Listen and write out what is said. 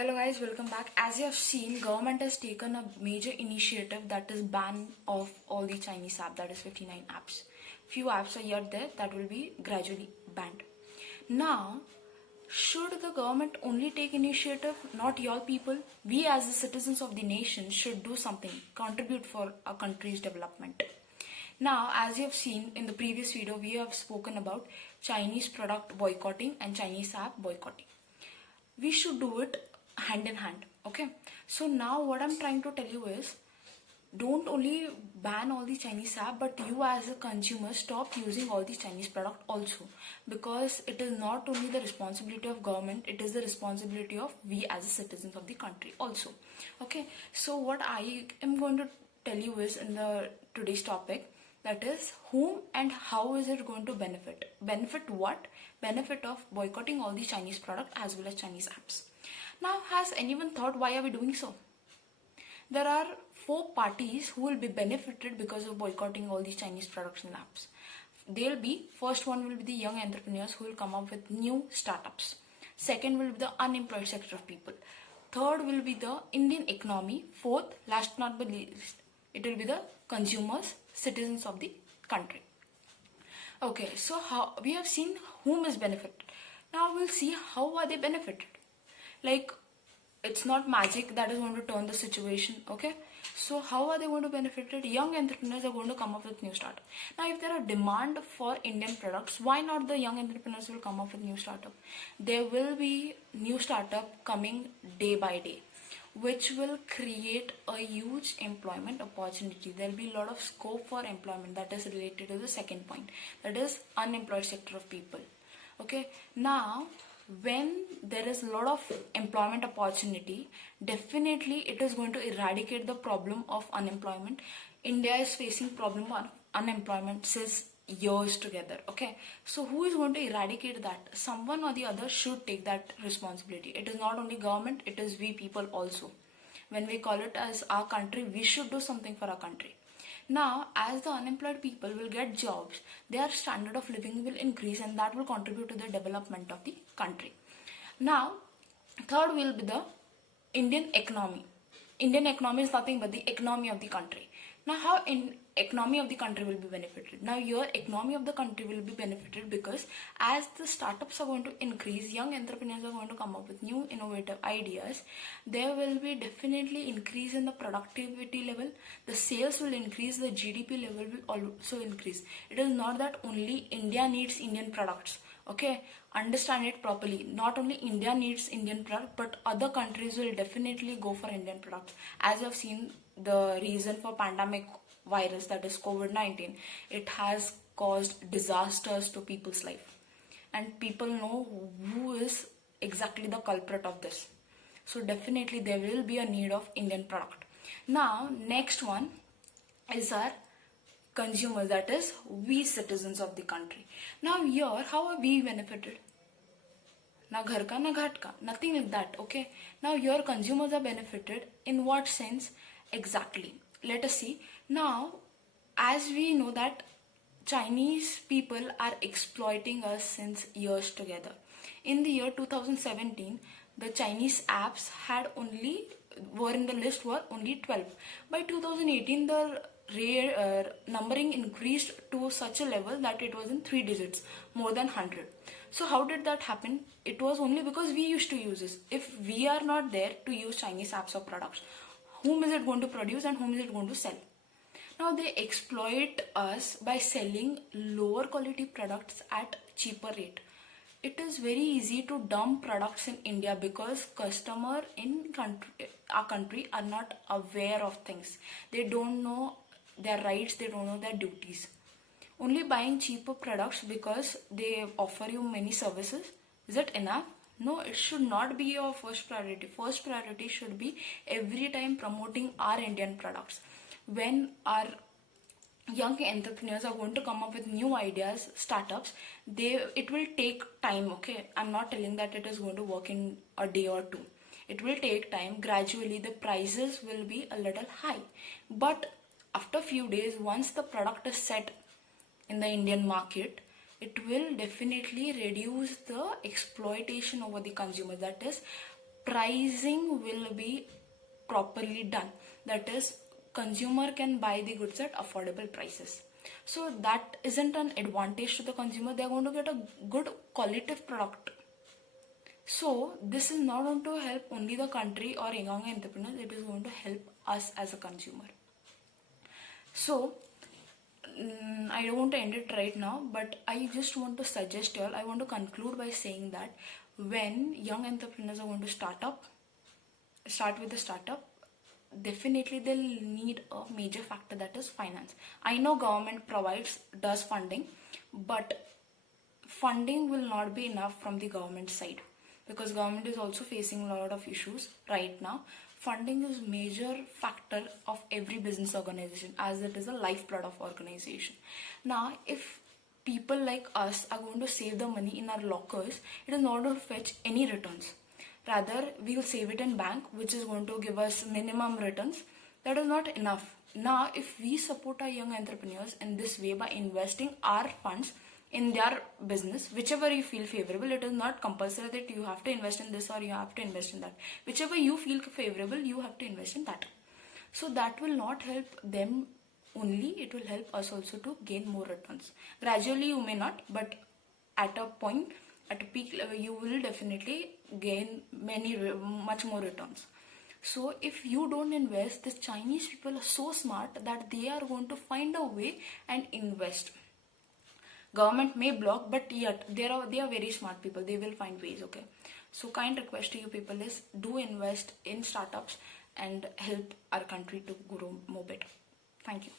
Hello guys, welcome back. As you have seen, government has taken a major initiative that is ban of all the Chinese apps, that is 59 apps. Few apps are yet there that will be gradually banned. Now, should the government only take initiative, not your people? We as the citizens of the nation should do something, contribute for our country's development. Now, as you have seen in the previous video, we have spoken about Chinese product boycotting and Chinese app boycotting. We should do it hand in hand. Okay, so now what I'm trying to tell you is, don't only ban all the Chinese app, but you as a consumer stop using all the Chinese product also, because it is not only the responsibility of government, it is the responsibility of we as citizens of the country also. Okay, so what I am going to tell you is in the today's topic, that is whom and how is it going to benefit what? Benefit of boycotting all the Chinese product as well as Chinese apps. Now, has anyone thought why are we doing so? There are four parties who will be benefited because of boycotting all these Chinese products and apps. They'll be, first one will be the young entrepreneurs who will come up with new startups. Second will be the unemployed sector of people. Third will be the Indian economy. Fourth, last not but least, it will be the consumers, citizens of the country. Okay, so how we have seen whom is benefited. Now we'll see how are they benefited. Like, it's not magic that is going to turn the situation. Okay, so how are they going to benefit it? Young entrepreneurs are going to come up with new startup. Now, if there are demand for Indian products, why not the young entrepreneurs will come up with new startup? There will be new startup coming day by day, which will create a huge employment opportunity. There will be a lot of scope for employment. That is related to the second point, that is unemployed sector of people. Okay, now when there is a lot of employment opportunity, definitely it is going to eradicate the problem of unemployment. India is facing problem of unemployment since years together. Okay, so who is going to eradicate that? Someone or the other should take that responsibility. It is not only government, it is we people also. When we call it as our country, we should do something for our country. Now, as the unemployed people will get jobs, their standard of living will increase, and that will contribute to the development of the country. Now, third will be the Indian economy. Indian economy is nothing but the economy of the country. Now, how in economy of the country will be benefited? Now, your economy of the country will be benefited because as the startups are going to increase, young entrepreneurs are going to come up with new innovative ideas. There will be definitely increase in the productivity level. The sales will increase. The GDP level will also increase. It is not that only India needs Indian products. Okay, understand it properly. Not only India needs Indian product, but other countries will definitely go for Indian products. As you have seen, the reason for pandemic virus, that is COVID-19, it has caused disasters to people's life, and people know who is exactly the culprit of this. So definitely there will be a need of Indian product. Now, next one is our consumers, that is we citizens of the country. Now here, how are we benefited? Na ghar ka na ghat ka, nothing like that. Okay, now your consumers are benefited in what sense exactly? Let us see. Now, as we know that Chinese people are exploiting us since years together. In the year 2017, the Chinese apps had only were in the list were only 12. By 2018, the numbering increased to such a level that it was in 3 digits, more than 100. So how did that happen? It was only because we used to use this. If we are not there to use Chinese apps or products, whom is it going to produce and whom is it going to sell? Now they exploit us by selling lower quality products at cheaper rate. It is very easy to dump products in India because customer in our country are not aware of things. They don't know their rights, they don't know their duties. Only buying cheaper products because they offer you many services, is it enough? No, it should not be your first priority. First priority should be every time promoting our Indian products. When our young entrepreneurs are going to come up with new ideas, startups, it will take time. Okay, I'm not telling that it is going to work in a day or two. It will take time. Gradually the prices will be a little high, but after a few days, once the product is set in the Indian market, it will definitely reduce the exploitation over the consumer. That is, pricing will be properly done. That is, consumer can buy the goods at affordable prices. So that isn't an advantage to the consumer. They are going to get a good qualitative product. So this is not going to help only the country or young entrepreneurs. It is going to help us as a consumer. So I don't want to end it right now, but I just want to suggest y'all. I want to conclude by saying that when young entrepreneurs are going to start with a startup, definitely they'll need a major factor, that is finance. I know government does funding, but funding will not be enough from the government side, because government is also facing a lot of issues right now. Funding is major factor of every business organization, as it is a lifeblood of organization. Now if people like us are going to save the money in our lockers, it is not going to fetch any returns. Rather, we will save it in bank, which is going to give us minimum returns. That is not enough. Now if we support our young entrepreneurs in this way by investing our funds in their business, whichever you feel favorable, it is not compulsory that you have to invest in this or you have to invest in that. Whichever you feel favorable, you have to invest in that. So that will not help them only, it will help us also to gain more returns. Gradually you may not, but at a point, at a peak level, you will definitely gain much more returns. So if you don't invest, the Chinese people are so smart that they are going to find a way and invest. Government may block, but yet they are very smart people. They will find ways. Okay, so kind request to you people is, do invest in startups and help our country to grow more better. Thank you.